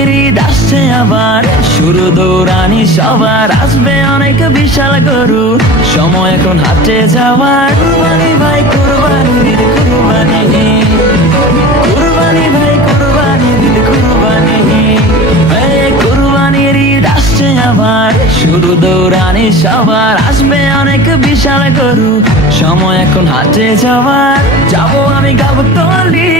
কুরবানির ঈদ আসছে আবার, শুরু দৌড়ানি সবার, আসবে অনেক বিশাল গরু, সময় এখন হাটে যাওয়ার। কুরবানি ভাই কুরবানির ঈদ কুরবানি, কুরবানি ভাই কুরবানির ঈদ কুরবানি, কুরবানির ঈদ আসছে আবার, শুরু দৌড়ানি সবার, আসবে অনেক বিশাল গরু, সময় এখন হাটে যাওয়ার। যাবো আমি গাবতলী,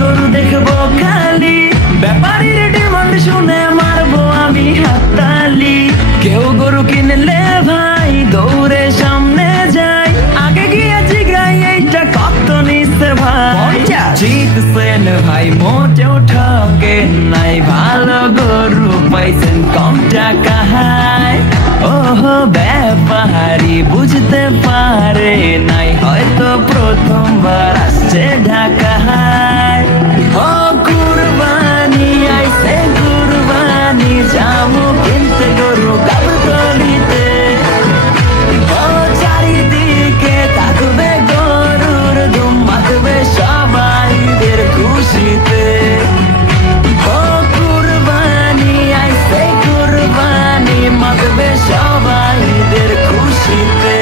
গরু দেখবো খালি, ব্যাপারীর ডিমান্ড শুনে মারবো আমি হাততালি। কেউ গরু কিনলে ভাই দৌড়ে সামনে যাই, আগে গিয়ে জিগাই এইটা কত নিচ্ছে ভাই। জিতছেন ভাই মোটেও ঠকে নাই, ভালো গরু পাইছেন কম টাকায়। ওহো ব্যাপারী বুঝতে পারে নাই, হয়তো প্রথমবার আসছে ঢাকায়। ও কুরবানি আইছে কুরবানি, যাবো কিনতে গরু গাবতলীতে। ও চারিদিকে থাকবে গরুর ধুম, মাতবে সবাইদের খুশিতে। ও কুরবানি আইছে কুরবানি, মাতবে সবাইদের খুশিতে।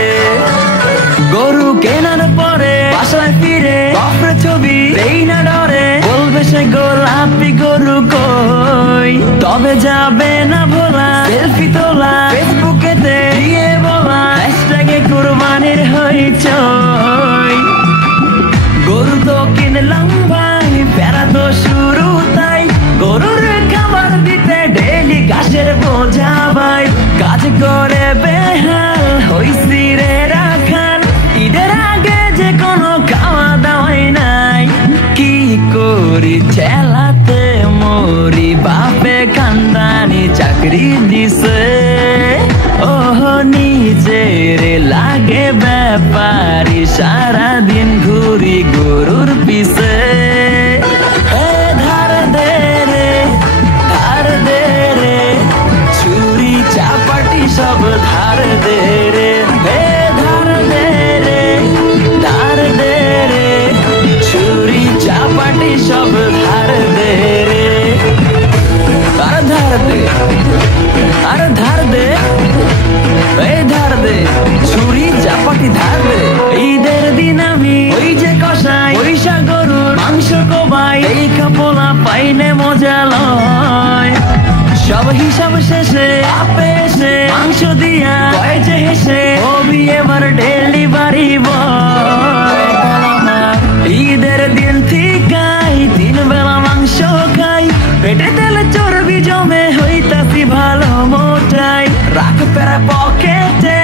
গরু কেনার পরে বাসায় ফিরে কফরে ছবি দেই না ডরে, বলবে সে গোলাপি গরু কই, তবে যাবে না ভোলা সেলফি তোলা, ফেসবুকেতে দিয়ে বলা হ্যাশট্যাগে কুরবানির হইচই। গরু তো কিনলাম ভাই, প্যারা তো শুরু তাই, গরুর খাবার দিতে ডেলি ঘাসের বোঝা ভাই, কাজ করে বেহাল হইছি রে রাখাল, ঈদের আগে যে কোনো খাওয়া দাওয়াই নাই। কি করি ঠেলাতে মরি, বাপে কান্দানি চাকরি দিছে, ওহ নিজের লাগে ব্যাপারী, সারাদিন ঘুরি গরুর পিছে। ধার দে রে ধার দে রে, ছুরি চাপাটি সব ধার দে রে, ধার দে রে ধার দে রে, ছুরি চাপাটি সব ধার দে রে। আর ধার দে আর ধার দে, এই ধার দে, ছুরি চাপাটি ধার দে। ঈদের দিন আমি ওই যে কষাই পয়সা গরুর মাংস কোবাই, এই কাপলা পাইনে মজা লয়। সব হিসাব শেষে আপে এসে মাংস দিয়া কয় যে হেসে, হবি এবার ডেলিভারি বয়। ঈদের দিন ঠিকাই 3 বেলা মাংস খাই, পেটে তেলে চর্বি জমে হইতাছি ভালো মোটাই, রাখ পেরা পকেটে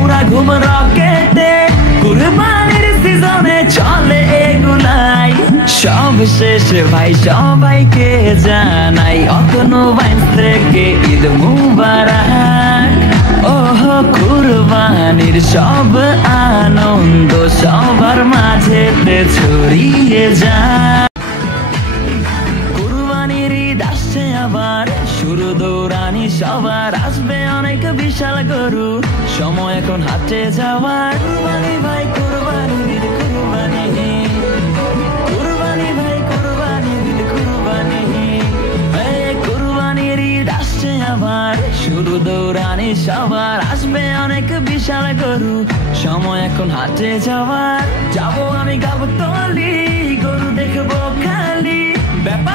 উড়া ঘুম রকেটে, কুরবানির সিজনে চলে এগুলাই। সব শেষে ভাই সবাইকে জানাই, অতনু বাইন্স থেকে ঈদ মুবারক। ওহ কুরবানির সব আনন্দ সবার মাঝেতে ছড়িয়ে যায়। কুরবানির ঈদ আসছে আবার, শুরু দৌড়ানি সবার, আসবে অনেক বিশাল গরু, সময় এখন হাটে যাওয়ার। কুরবানি ভাই কুরবানির ঈদ কুরবানি, কুরবানি ভাই কুরবানির ঈদ কুরবানি, কুরবানির ঈদ আসছে আবার, শুরু দৌড়ানি সবার, আসবে অনেক বিশাল গরু, সময় এখন হাটে যাওয়ার। যাবো আমি গাবতলী, গরু দেখবো খালি, ব্যাপার